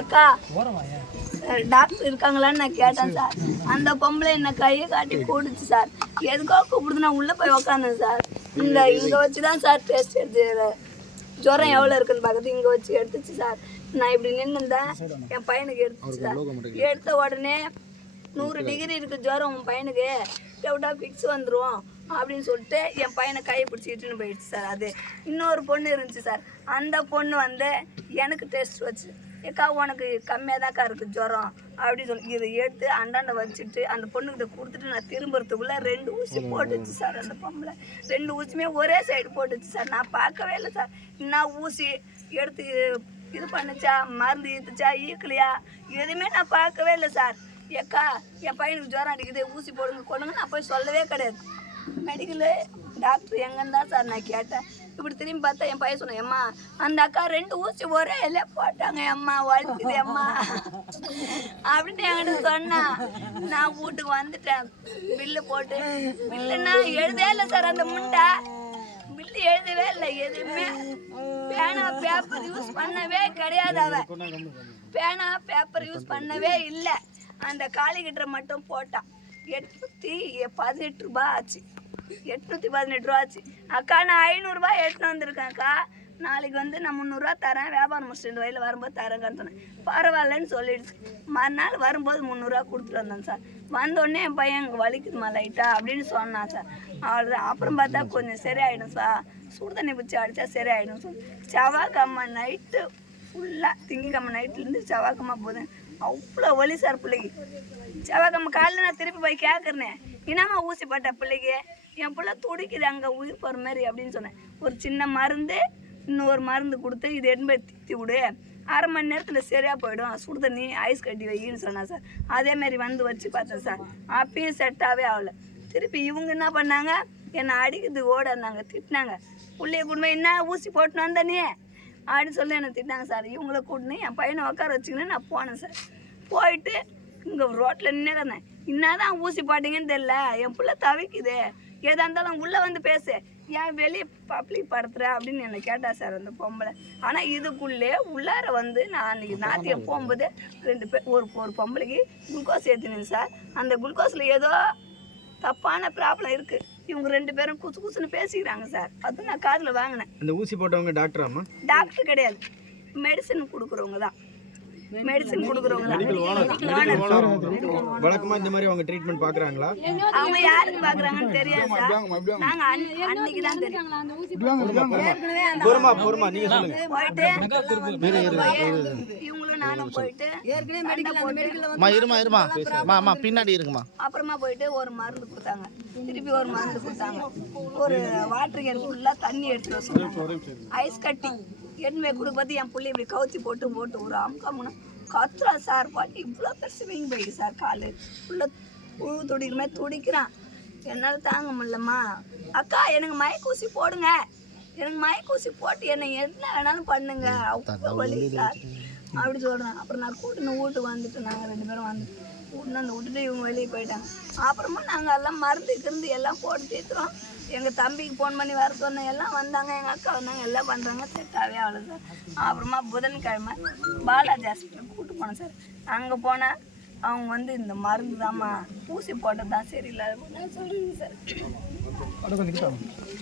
அக்கா டாக்டர் இருக்காங்களான்னு நான் கேட்டேன் சார். அந்த பொம்பளை என்ன கையை காட்டி கூடுச்சு சார். எதுக்கோ கூப்பிடுது நான் உள்ளே போய் உக்காந்தேன் சார். இந்த இங்கே வச்சு தான் சார் டெஸ்ட் எடுத்து ஜுரம் எவ்வளோ இருக்குன்னு பார்க்குறது இங்கே வச்சு எடுத்துச்சு சார். நான் இப்படி நின்றுந்தேன் என் பையனுக்கு எடுத்துச்சு சார். எடுத்த உடனே நூறு டிகிரி இருக்கு ஜுரம் உன் பையனுக்கு. எவ்வளோ ஃபிக்ஸ் வந்துடும் அப்படின்னு சொல்லிட்டு என் பையனை கையை பிடிச்சிக்கிட்டுன்னு போயிடுச்சு சார் அது. இன்னொரு பொண்ணு இருந்துச்சு சார். அந்த பொண்ணு வந்து எனக்கு டெஸ்ட் வச்சு ஏக்கா உனக்கு கம்மியாக தான்க்கா இருக்குது ஜுரம். அப்படின்னு சொல்லி இதை எடுத்து அண்டாண்ட வச்சுட்டு அந்த பொண்ணுக்கிட்ட கொடுத்துட்டு நான் திரும்புறதுக்குள்ளே ரெண்டு ஊசி போட்டுச்சு சார் அந்த பொம்பளை. ரெண்டு ஊசியுமே ஒரே சைடு போட்டுச்சு சார். நான் பார்க்கவே இல்லை சார். என்ன ஊசி எடுத்து இது பண்ணுச்சா மருந்து ஈத்துச்சா ஈக்கலையா எதுவுமே நான் பார்க்கவே இல்லை சார். ஏக்கா என் பையனுக்கு ஜுரம் அடிக்குது ஊசி போடுங்க கொள்ளுங்க நான் போய் சொல்லவே கிடையாது. மெடிக்கலு டாக்டர் எங்கன்னு தான் சார் நான் கேட்டேன். இப்படி திரும்பி பார்த்தா என் பையன் சொன்னேன் அம்மா அந்த அக்கா ரெண்டு ஊசி ஒரே இல்லை போட்டாங்க அம்மா வலிக்குது அம்மா. அப்படின்னு என்கிட்ட சொன்னா நான் வீட்டுக்கு வந்துட்டேன். பில்லு போட்டு. பில்லுன்னா எழுதவே இல்லை சார் அந்த முண்டை. பில்லு எழுதவே இல்லை எதுவுமே. பேனா பேப்பர் யூஸ் பண்ணவே கிடையாது அவன் பேனா பேப்பர் யூஸ் பண்ணவே இல்லை. அந்த காலிகிட்ட மட்டும் போட்டான். எட்டு பதினெட்டு ரூபாய் ஆச்சு. எட்நூத்தி பதினெட்டு ரூபா ஆச்சு. அக்கா நான் ஐநூறுரூவா எடுத்துன்னு வந்திருக்கேன்க்கா நாளைக்கு வந்து நான் முந்நூறுரூவா தரேன். வியாபாரம் முடிச்சுட்டு இந்த வயலில் வரும்போது தரேங்கன்னு சொன்னேன். பரவாயில்லன்னு சொல்லிடுச்சு. மறுநாள் வரும்போது முந்நூறுரூவா கொடுத்துட்டு வந்தேன் சார். வந்தோடனே என் பையன் இங்கே வலிக்குதுமா லைட்டா அப்படின்னு சொன்னான் சார். அவ்வளோதான் அப்புறம் பார்த்தா கொஞ்சம் சரியாயிடும் சார். சுடு தண்ணி பிடிச்சி அடித்தா சரியாயிடும் சார். செவ்வாய்க்கிழமை நைட்டு ஃபுல்லாக திங்கக்கிழமை நைட்லேருந்து செவ்வாய்க்கிழமை போதும் அவ்வளோ வலி சார் பிள்ளைக்கு. செவ்வாய்க்கிழமை காலையில் நான் திருப்பி போய் கேட்குறேன் என்னம்மா ஊசி போட்ட பிள்ளைக்கு? என் பிள்ளை துடிக்குது அங்கே உயிர் போகிற மாதிரி அப்படின்னு சொன்னேன். ஒரு சின்ன மருந்து இன்னொரு மருந்து கொடுத்து இது எண்பது தித்தி விடு. அரை மணி நேரத்தில் சரியாக போயிடும். சுடு தண்ணி ஐஸ் கட்டி வைன்னு சொன்னான் சார் அதேமாரி வந்து வச்சு பார்த்தேன் சார் அப்பயும் செட்டாகவே ஆகல. திருப்பி இவங்க என்ன பண்ணாங்க? என்னை அடிக்குது ஓடனாங்க திட்டினாங்க. பிள்ளைய கொண்டு போய் என்ன ஊசி போட்டுன்னு வந்த நீ? அப்படின்னு சொல்லி என்னை திட்டினாங்க சார் இவங்கள கூட்டினு என் பையனை உட்கார வச்சுக்கின்னு நான் போனேன் சார் போயிட்டு இங்கே ரோட்டில் நின்று இருந்தேன். என்னதான் ஊசி போட்டீங்கன்னு தெரில என் பிள்ளை தவிக்குது. எதா இருந்தாலும் உள்ளே வந்து பேசு. ஏன் வெளியே பப்ளிக் படுத்துற அப்படின்னு என்னை கேட்டா சார் அந்த பொம்பளை. ஆனால் இதுக்குள்ளே உள்ளார வந்து நான் அன்றைக்கி நாத்தியம் போகும்போது ரெண்டு பேர் ஒரு ஒரு பொம்பளைக்கு குளுக்கோஸ் ஏற்றினேன் சார். அந்த குளுக்கோஸில் ஏதோ தப்பான ப்ராப்ளம் இருக்குது இவங்க ரெண்டு பேரும் குசு குசுன்னு பேசிக்கிறாங்க சார். அதுவும் நான் காதில் வாங்கினேன். அந்த ஊசி போட்டவங்க டாக்டராம்மா டாக்டர் கிடையாது. மெடிசன் கொடுக்குறவங்க தான். மெடிசன் கொடுக்குறவங்க வழக்கமா இந்த மாதிரி அவங்க ட்ரீட்மெண்ட் பாக்குறாங்களா? அவங்க யாருக்கு பாக்குறாங்கன்னு தெரியாது நாங்க அன்னை- அன்னைக்கு தான் தெரியும். பொறுமா பொறுமா நீங்க சொல்லுங்க. போயிட்டு நானும் போயிட்டு சண்டை போட்டு அம்மா இருமா இருமா அம்மா அம்மா பின்னாடி இருக்குமா அப்புறமா போயிட்டு ஒரு மருந்து கொடுத்தாங்க. திருப்பி ஒரு மருந்து கொடுத்தாங்க. ஒரு வாட்டர் கேன் ஃபுல்லாக தண்ணி எடுத்து வர சொன்னாங்க. ஐஸ் கட்டி எண்மை கொடுப்பது என் புள்ளி இப்படி கவுத்தி போட்டு போட்டு ஒரு அமுக்கமுனா கத்துறா சார் பாட்டி. இவ்வளோ பெருசு வீங்கி போயிடுது சார் காலு. உள்ள புழு துடிக்கிற மாதிரி துடிக்கிறான். என்னால் தாங்க முடியலம்மா. அக்கா எனக்கு மயக்கூசி போடுங்க. எனக்கு மயக்கூசி போட்டு என்னை என்ன வேணாலும் பண்ணுங்க. அவ்வளோ வலி சார். அப்படி சொல்கிறேன் அப்புறம் நான் கூட்டின்னு வீட்டுக்கு வந்துட்டு நாங்கள் ரெண்டு பேரும் வந்து கூட்டின்னு அந்த விட்டுட்டு இவங்க வெளியே போயிட்டாங்க. அப்புறமா நாங்கள் எல்லாம் மருந்து கிருந்து எல்லாம் போட்டு தீர்த்துறோம் எங்கள் தம்பிக்கு ஃபோன் பண்ணி வர சொன்னேன் எல்லாம் வந்தாங்க. எங்கள் அக்கா வந்தாங்க. எல்லாம் பண்ணுறாங்க செட்டாகவே அவ்வளோ சார் அப்புறமா புதன்கிழமை பாலாஜி ஹாஸ்பிட்டல் கூப்பிட்டு போனேன் சார். அங்கே போனால் அவங்க வந்து இந்த மருந்து தாம்மா ஊசி போட்டது தான் சரியில்லை சொல்லுங்க சார்.